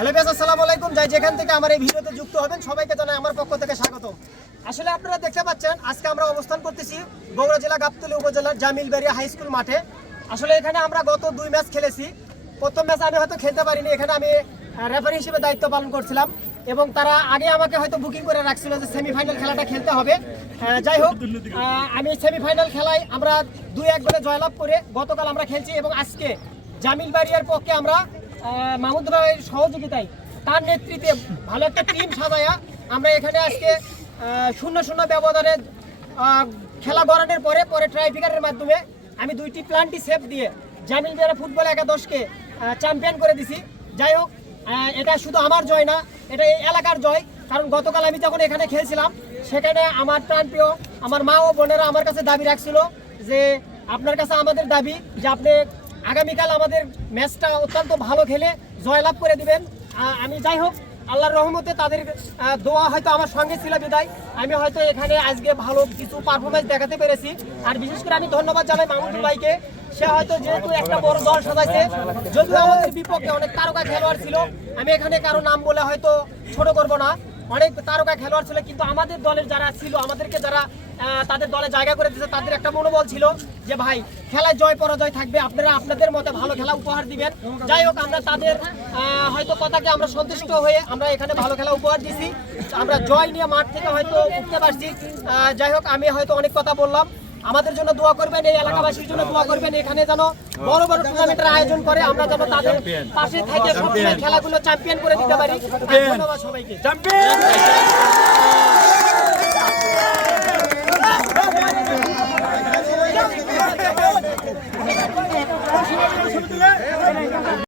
Hello base আসসালামু আলাইকুম। যাই যেখান থেকে আমার এই ভিডিওতে যুক্ত হবেন, সবাইকে জানাই আমার পক্ষ থেকে স্বাগত। আসলে আপনারা দেখতে পাচ্ছেন, আজকে আমরা অবস্থান করতেছি বগুড়া জেলা গাবতলী উপজেলার জামিলবাড়িয়া হাই স্কুল মাঠে। আসলে এখানে আমরা গত দুই ম্যাচ খেলেছি। প্রথম ম্যাচ আমি হয়তো খেলতে পারিনি, এখানে আমি রেফারি হিসেবে দায়িত্ব পালন করছিলাম। এবং তারা আগে আমাকে হয়তো বুকিং করে রাখছিল যে সেমিফাইনাল খেলাটা খেলতে হবে। যাই হোক আমি সেমিফাইনাল খেলায় আমরা দুই এক গোলে জয়লাভ করে গতকাল আমরা খেলছি এবং আজকে জামিল বাড়িয়ার পক্ষে আমরা মাহমুদ ভাইয়ের সহযোগিতায় তার নেতৃত্বে ভালো একটা টিম সাজায়া আমরা এখানে আজকে শূন্য শূন্য ব্যবধানে খেলা গড়ানোর পরে পরে ট্রাইফিকারের মাধ্যমে আমি দুইটি প্লান্টি সেভ দিয়ে জামিল বিহারা ফুটবল একাদশকে চ্যাম্পিয়ন করে দিছি। যাই হোক এটা শুধু আমার জয় না, এটা এই এলাকার জয়। কারণ গতকাল আমি যখন এখানে খেলছিলাম, সেখানে আমার প্রাণপ্রিয় আমার মা ও বোনেরা আমার কাছে দাবি রাখছিল যে আপনার কাছে আমাদের দাবি যে আপনি আগামীকাল আমাদের ম্যাচটা অত্যন্ত ভালো খেলে জয়লাভ করে দিবেন। আমি যাই হোক, আল্লাহর রহমতে তাদের দোয়া হয়তো আমার সঙ্গে ছিল বিদায়। আমি হয়তো এখানে আজকে ভালো কিছু পারফরমেন্স দেখাতে পেরেছি। আর বিশেষ করে আমি ধন্যবাদ জানাই মাহমুদুল ভাইকে। সে হয়তো যেহেতু একটা বড় দল সাজাইছে, যদিও আমাদের বিপক্ষে অনেক তারকা খেলোয়াড় ছিল। আমি এখানে কারও নাম বলে হয়তো ছোট করব না। অনেক তারকা খেলোয়াড় ছিল, কিন্তু আমাদের দলের যারা ছিল, আমাদেরকে যারা তাদের দলে জায়গা করে দিয়েছে, তাদের একটা মনোবল ছিল যে, ভাই, খেলায় জয় পরাজয় থাকবে, আপনারা আপনাদের মতে ভালো খেলা উপহার দিবেন। যাই হোক, আমরা তাদের হয়তো কথাকে আমরা সন্তুষ্ট হয়ে আমরা এখানে ভালো খেলা উপহার দিছি আমরা জয় নিয়ে মাঠ থেকে হয়তো উঠতে পারছি। যাই হোক, আমি হয়তো অনেক কথা বললাম। আমাদের জন্য দোয়া করবেন এই এলাকাবাসীর জন্য দোয়া করবেন। এখানে যেন বড় বড় টুর্নামেন্টের আয়োজন করে আমরা যেন তাদের পাশে থেকে সবসময় খেলাগুলো চ্যাম্পিয়ন করে দিতে পারি। ধন্যবাদ সবাইকে।